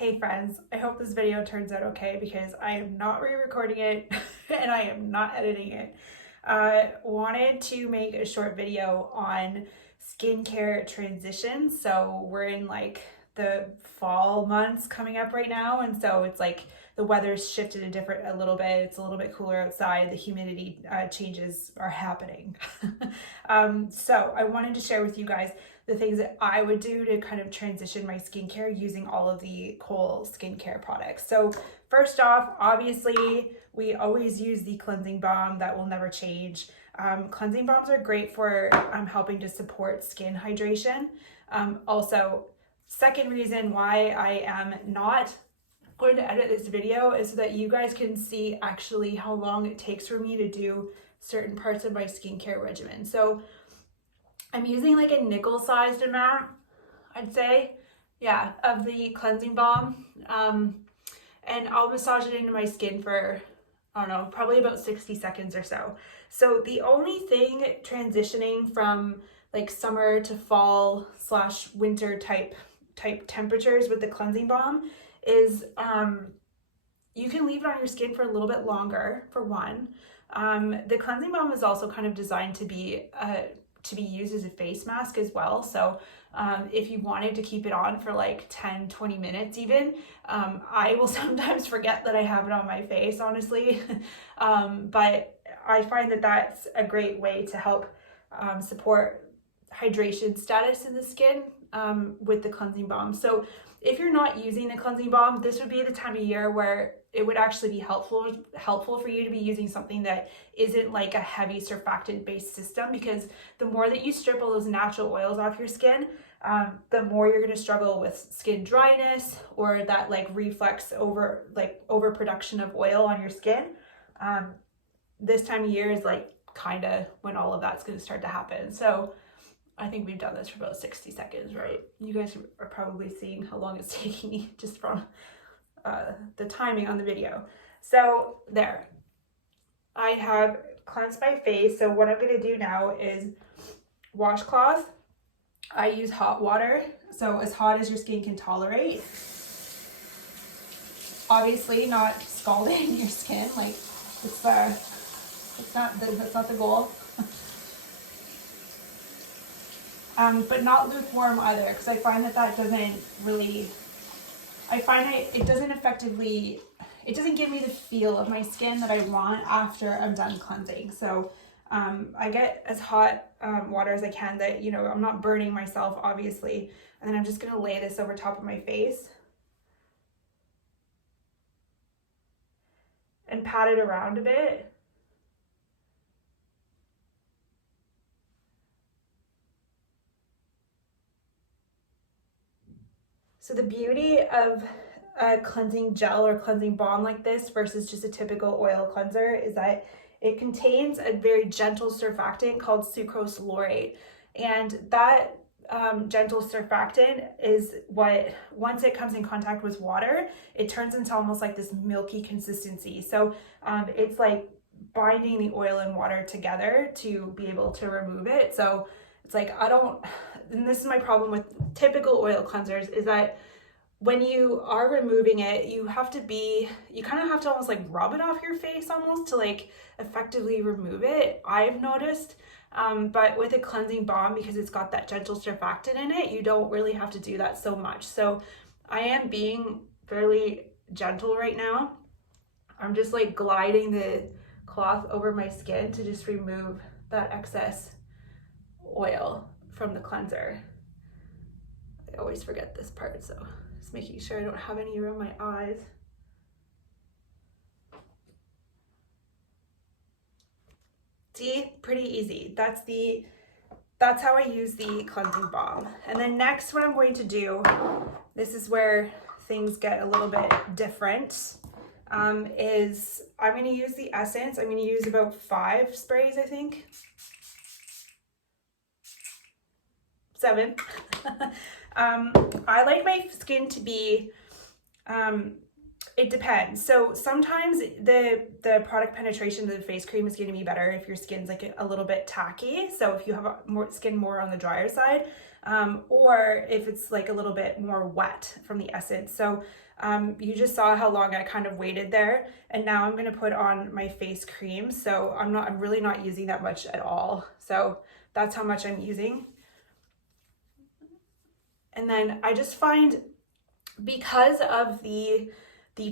Hey friends, I hope this video turns out okay because I am not re-recording it and I am not editing it. Wanted to make a short video on skincare transitions. So we're in like the fall months coming up right now, and so it's like the weather's shifted a little bit. It's a little bit cooler outside. The humidity changes are happening. So I wanted to share with you guys the things that I would do to kind of transition my skincare using all of the Cole skincare products. So first off, obviously, we always use the cleansing balm. That will never change. Cleansing balms are great for helping to support skin hydration. Also, second reason why I am not going to edit this video is so that you guys can see actually how long it takes for me to do certain parts of my skincare regimen. So I'm using like a nickel-sized amount, I'd say, yeah, of the cleansing balm. And I'll massage it into my skin for, I don't know, probably about 60 seconds or so. So the only thing transitioning from like summer to fall / winter type temperatures with the cleansing balm is you can leave it on your skin for a little bit longer, for one. The cleansing balm is also kind of designed to be used as a face mask as well. So if you wanted to keep it on for like 10-20 minutes even, I will sometimes forget that I have it on my face, honestly. But I find that that's a great way to help support hydration status in the skin with the cleansing balm. So if you're not using the cleansing balm, this would be the time of year where it would actually be helpful for you to be using something that isn't like a heavy surfactant based system, because the more that you strip all those natural oils off your skin, the more you're going to struggle with skin dryness or that like reflex overproduction of oil on your skin. This time of year is like kind of when all of that's going to start to happen. So I think we've done this for about 60 seconds, right? You guys are probably seeing how long it's taking me just from the timing on the video. So there, I have cleansed my face. So what I'm going to do now is washcloth. I use hot water, so as hot as your skin can tolerate. Obviously not scalding your skin, like that's not the goal. But not lukewarm either, because I find that doesn't really, it doesn't give me the feel of my skin that I want after I'm done cleansing. So I get as hot water as I can that, you know, I'm not burning myself, obviously. And then I'm just going to lay this over top of my face and pat it around a bit. So the beauty of a cleansing gel or cleansing balm like this versus just a typical oil cleanser is that it contains a very gentle surfactant called sucrose laurate. And that gentle surfactant is what, once it comes in contact with water, it turns into almost like this milky consistency. So it's like binding the oil and water together to be able to remove it. So it's like, and this is my problem with typical oil cleansers, is that when you are removing it, you kind of have to almost like rub it off your face almost to like effectively remove it, I've noticed. But with a cleansing balm, because it's got that gentle surfactant in it, you don't really have to do that so much. So I am being fairly gentle right now. I'm just like gliding the cloth over my skin to just remove that excess oil from the cleanser. I always forget this part, so just making sure I don't have any around my eyes. See, pretty easy. That's how I use the cleansing balm. And then next, what I'm going to do, this is where things get a little bit different, is I'm going to use the essence. I'm going to use about 5 sprays, I think. 7. I like my skin to be, it depends. So sometimes the product penetration of the face cream is going to be better if your skin's like a little bit tacky. So if you have more on the drier side, or if it's like a little bit more wet from the essence. So you just saw how long I kind of waited there, and now I'm gonna put on my face cream. So I'm really not using that much at all. So that's how much I'm using. And then I just find, because of the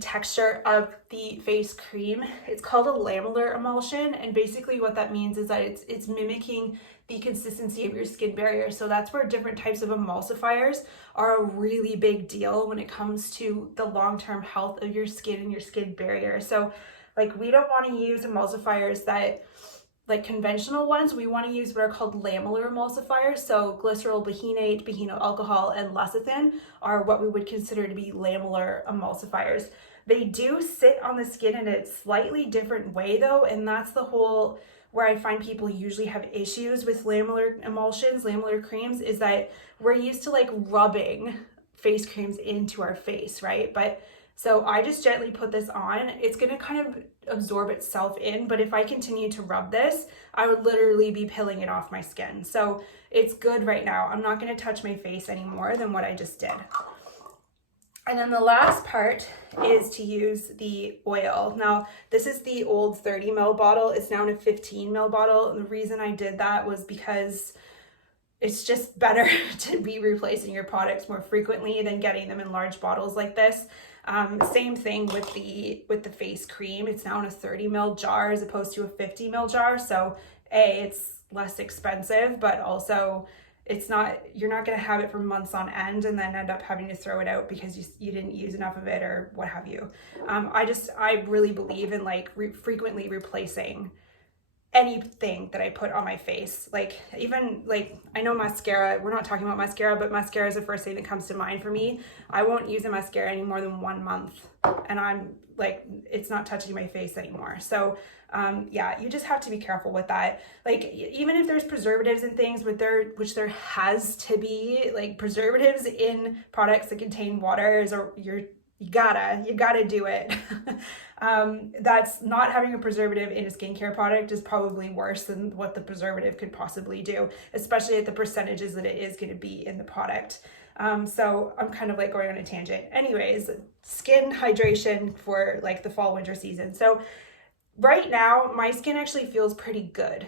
texture of the face cream, it's called a lamellar emulsion, and basically what that means is that it's mimicking the consistency of your skin barrier. So that's where different types of emulsifiers are a really big deal when it comes to the long-term health of your skin and your skin barrier. So like, we don't want to use emulsifiers that, like conventional ones, we want to use what are called lamellar emulsifiers. So glycerol behenate, behenoyl alcohol, and lecithin are what we would consider to be lamellar emulsifiers. They do sit on the skin in a slightly different way though, and that's the whole where I find people usually have issues with lamellar emulsions, lamellar creams, is that we're used to like rubbing face creams into our face, right? But so I just gently put this on. It's gonna kind of absorb itself in, but if I continue to rub this, I would literally be peeling it off my skin. So it's good right now. I'm not gonna touch my face any more than what I just did. And then the last part is to use the oil. Now, this is the old 30 ml bottle. It's now in a 15 ml bottle. And the reason I did that was because it's just better to be replacing your products more frequently than getting them in large bottles like this. Same thing with the face cream. It's now in a 30 ml jar as opposed to a 50 ml jar. So it's less expensive, but also you're not going to have it for months on end and then end up having to throw it out because you didn't use enough of it or what have you. I really believe in like frequently replacing anything that I put on my face. Like, even like, I know mascara, we're not talking about mascara, but mascara is the first thing that comes to mind for me. I won't use a mascara any more than 1 month, and I'm like, it's not touching my face anymore. So yeah, you just have to be careful with that. Like, even if there's preservatives and things which there has to be, like preservatives in products that contain water, you gotta do it. That's not having a preservative in a skincare product is probably worse than what the preservative could possibly do, especially at the percentages that it is going to be in the product. So I'm kind of like going on a tangent. Anyways, skin hydration for like the fall winter season. So right now my skin actually feels pretty good.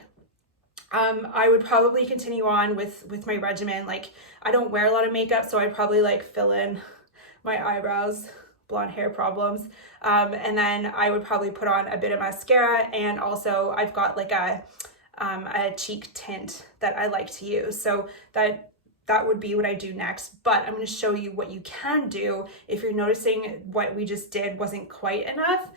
I would probably continue on with my regimen. Like, I don't wear a lot of makeup, so I'd probably like fill in my eyebrows, blonde hair problems. And then I would probably put on a bit of mascara, and also I've got like a cheek tint that I like to use. So that would be what I do next. But I'm going to show you what you can do if you're noticing what we just did wasn't quite enough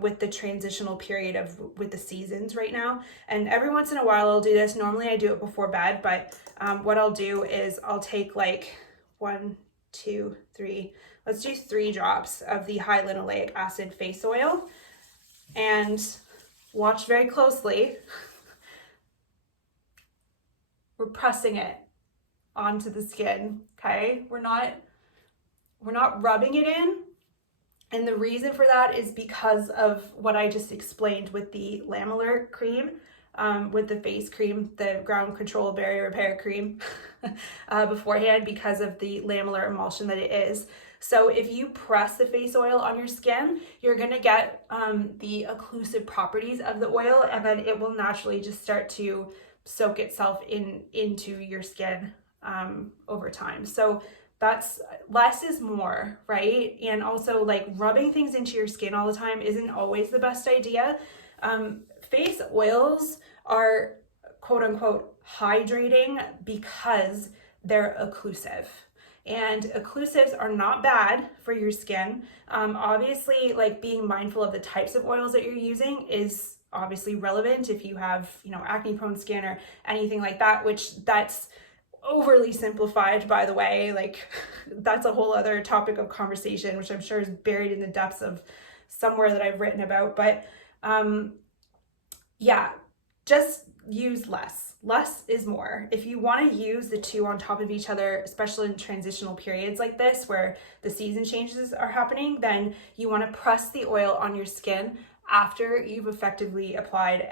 with the transitional period with the seasons right now. And every once in a while I'll do this. Normally I do it before bed, but what I'll do is I'll take like 1, 2, 3, let's do 3 drops of the high linoleic acid face oil, and watch very closely. We're pressing it onto the skin, okay? We're not rubbing it in. And the reason for that is because of what I just explained with the lamellar cream, with the face cream, the ground control barrier repair cream beforehand, because of the lamellar emulsion that it is. So if you press the face oil on your skin, you're gonna get the occlusive properties of the oil, and then it will naturally just start to soak itself into your skin over time. So that's less is more, right? And also, like, rubbing things into your skin all the time isn't always the best idea. Face oils are quote unquote hydrating because they're occlusive. And occlusives are not bad for your skin. Obviously, like, being mindful of the types of oils that you're using is obviously relevant if you have, acne prone skin or anything like that, which that's overly simplified, by the way. Like, that's a whole other topic of conversation, which I'm sure is buried in the depths of somewhere that I've written about. But yeah, just use less. Less is more. If you want to use the two on top of each other, especially in transitional periods like this where the season changes are happening, then you want to press the oil on your skin after you've effectively applied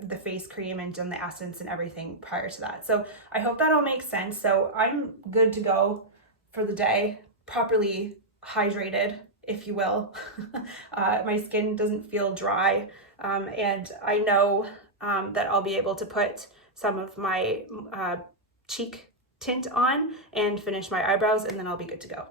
the face cream and done the essence and everything prior to that. So I hope that all makes sense. So I'm good to go for the day, properly hydrated, if you will. My skin doesn't feel dry, and I know that I'll be able to put some of my cheek tint on and finish my eyebrows, and then I'll be good to go.